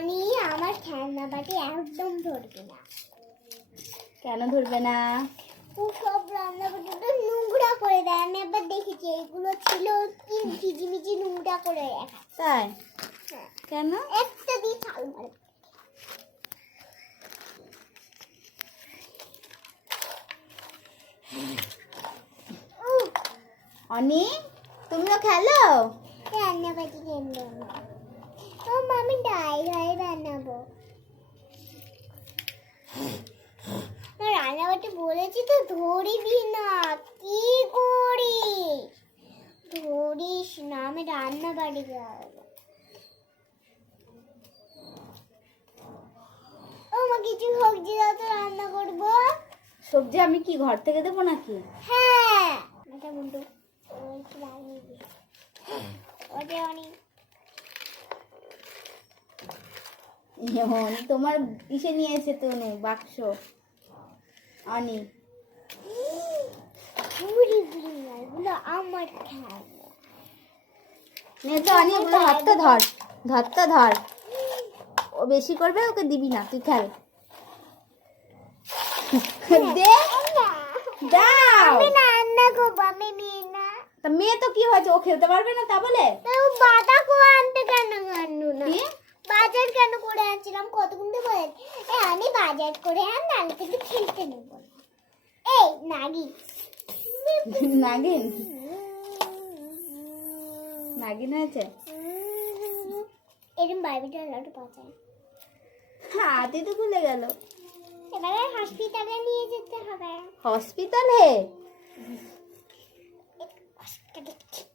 অনি আমার খেলনা বাটি একদম ধরবে না। কেন ধরবে না? ও সব রান্না বাটি তো নোংরা করে দেয়। আমি একবার দেখেছি এগুলো ছিল কি ভিজিমিজি নোংরা করে রাখা। তাই? হ্যাঁ। কেন? একটা দিয়ে চাল মারে। অনি তুমিও খেলো? রান্না বাটি কিনবো মামি ডাই ডাই বানাবো। রান্না বাটি বলেছি তো ধরিবি না। কি করি ধরিস না আমি রান্না বাড়ি যাব। ও মা কিছু সবজি দাও তো রান্না করব। সবজি আমি কি ঘর থেকে দেবো নাকি? হ্যাঁ। এটা বন্ধু একটু লাগিয়ে দিই। ওটা অনেক অনি তোমার ইসে নিয়ে এসে তো বাক্স। আমার তো ওগুলো ধর ধর। ও বেশি করবে ওকে দিবি না তুই খেল। দে। দাও। আমি রান্না করব আমি মেয়ে না। তা মেয়ে তো কি হয়েছে ও খেলতে পারবে না তা বলে? বাটা করে আনতে কেন আনু না কি? বাজার কেন করে আনছিলাম কতক্ষণ তো বলে এ আমি বাজার করে আন নাহলে কিন্তু খেলতে নেব। এই নাগি নাগিন? নাগিন হয়েছে? এরম বারবিটা লাড্ডু পাওয়া যায় হাতে তো খুলে গেল। এবারে হসপিটালে নিয়ে যেতে হবে। হসপিটালে ঠিক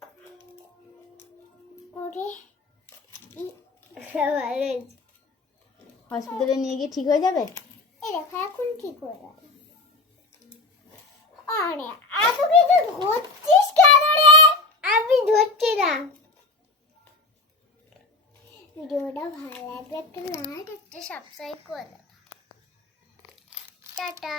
ই- সবারে হসপিটালে নিয়ে গিয়ে ঠিক হয়ে যাবে? এই দেখো, এখন ঠিক হয়ে গেল আরে, এত কিছু ধরছিস কেন রে? আমি ধরছি না। ভিডিওটা ভালো লাগবে একটা লাইক, একটা সাবস্ক্রাইব করে দেবো টাটা।